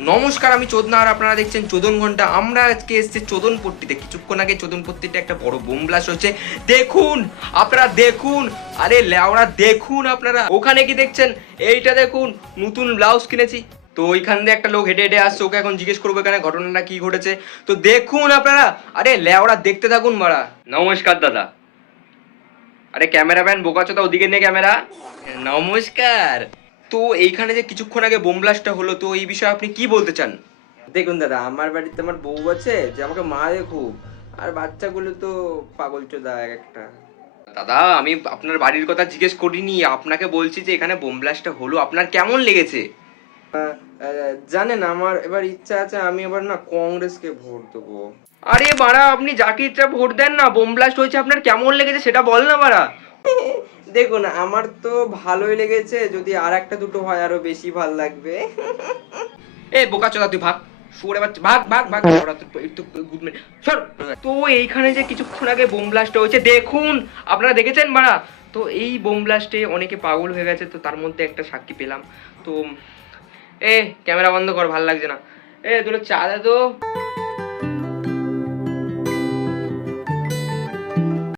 নমস্কার, আমি চোদনা আর আপনারা দেখছেন চোদন ঘন্টা। আমরা আজকে এসেছি চোদনপট্টিতে। কিছুক্ষণ আগে চোদনপট্টিতে একটা বড় বোম ব্লাস্ট হচ্ছে। দেখুন আপনারা, দেখুন, আরে লেওড়া দেখুন আপনারা। ওখানে কি দেখছেন? এইটা দেখুন, নতুন ব্লাউজ কিনেছি। তো ওইখান দিয়ে একটা লোক হেঁটে হেঁটে আসছে, ওকে এখন জিজ্ঞেস করবো এখানে ঘটনাটা কি ঘটেছে। তো দেখুন আপনারা, আরে লেওড়া দেখতে থাকুন মারা। নমস্কার দাদা। আরে ক্যামেরাম্যান বোকাচোদা, ওদিকে নিয়ে ক্যামেরা। নমস্কার। তো এইখানে যে কিছুক্ষণ আগে বোম ব্লাস্টটা হলো, তো এই বিষয়ে আপনি কি বলতে চান? দেখুন দাদা, আমার বাড়িতে আমার বউ আছে যে আমাকে মারে খুব, আর বাচ্চাগুলো তো পাগল চোদা এক একটা। দাদা, আমি আপনার বাড়ির কথা জিজ্ঞেস করিনি, আপনাকে বলছি যে এখানে বোম ব্লাস্টটা হলো, আপনার কেমন লেগেছে? জানেন, আমার এবার ইচ্ছা আছে আমি এবার না কংগ্রেসকে ভোট দেবো। আরে বাড়া, আপনি যাকে ইচ্ছা ভোট দেন না, বোম ব্লাস্ট হয়েছে, আপনার কেমন লেগেছে সেটা বল না বাড়া। দেখুন, আমার তো ভালোই লেগেছে, যদি আর একটা দুটো হয় আরো বেশি ভাল লাগবে। এ বোকাচোদা তুই ভাগ, শুয়োরে বাচ্চা, ভাগ ভাগ ভাগ, ওরা তো একটু গুড মেরে সর। তো এইখানে যে কিছুক্ষণ আগে বোম ব্লাস্ট হয়েছে, দেখুন আপনারা দেখেছেন বাড়া। তো এই বোম ব্লাস্টে অনেকে পাগল হয়ে গেছে, তো তার মধ্যে একটা সাক্ষী পেলাম। তো এ ক্যামেরা বন্ধ কর, ভাল লাগছে না। এ দুটো চা দে তো।